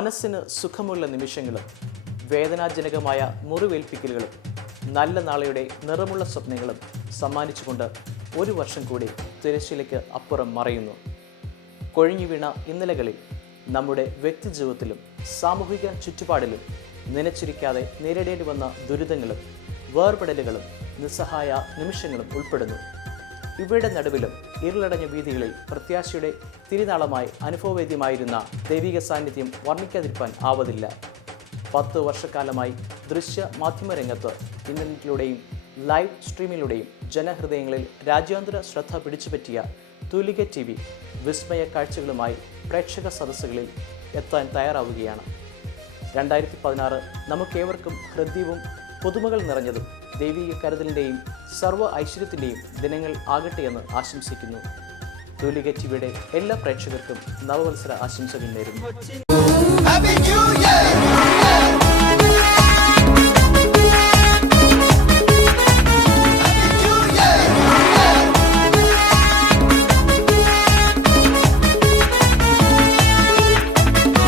മനസ്സിന് സുഖമുള്ള നിമിഷങ്ങളും വേദനാജനകമായ മുറിവേൽപ്പിക്കലുകളും നല്ല നാളെയുടെ നിറമുള്ള സ്വപ്നങ്ങളും സമ്മാനിച്ചുകൊണ്ട് ഒരു വർഷം കൂടി തിരശ്ശീലയ്ക്ക് അപ്പുറം മറയുന്നു. കൊഴിഞ്ഞു വീണ ഇന്നലകളിൽ നമ്മുടെ വ്യക്തിജീവിതത്തിലും സാമൂഹിക ചുറ്റുപാടിലും നനച്ചിരിക്കാതെ നേരിടേണ്ടി വന്ന ദുരിതങ്ങളും വേർപെടലുകളും നിസ്സഹായ നിമിഷങ്ങളും ഉൾപ്പെടുന്നു. ഇവയുടെ നടുവിലും ഇരുളടഞ്ഞ വീഥികളിൽ പ്രത്യാശയുടെ തിരിനാളമായി അനുഭവവേദ്യമായിരുന്ന ദൈവിക സാന്നിധ്യം വർണ്ണിക്കാതിരിക്കാൻ ആവതില്ല. 10 വർഷക്കാലമായി ദൃശ്യ മാധ്യമരംഗത്ത് ഇന്റർനെറ്റിലൂടെയും ലൈവ് സ്ട്രീമിലൂടെയും ജനഹൃദയങ്ങളിൽ രാജ്യാന്തര ശ്രദ്ധ പിടിച്ചുപറ്റിയ തൂലിക TV വിസ്മയ കാഴ്ചകളുമായി പ്രേക്ഷക സദസ്സുകളിൽ എത്താൻ തയ്യാറാവുകയാണ്. 2016 നമുക്കേവർക്കും ഹൃദ്യവും പുതുമകൾ നിറഞ്ഞതും ദൈവിക കരുതലിൻ്റെയും സർവ്വ ഐശ്വര്യത്തിൻ്റെയും ദിനങ്ങൾ ആകട്ടെ എന്ന് ആശംസിക്കുന്നു. തൂലിക TVയുടെ എല്ലാ പ്രേക്ഷകർക്കും നവവത്സര ആശംസകൾ നേരുന്നു.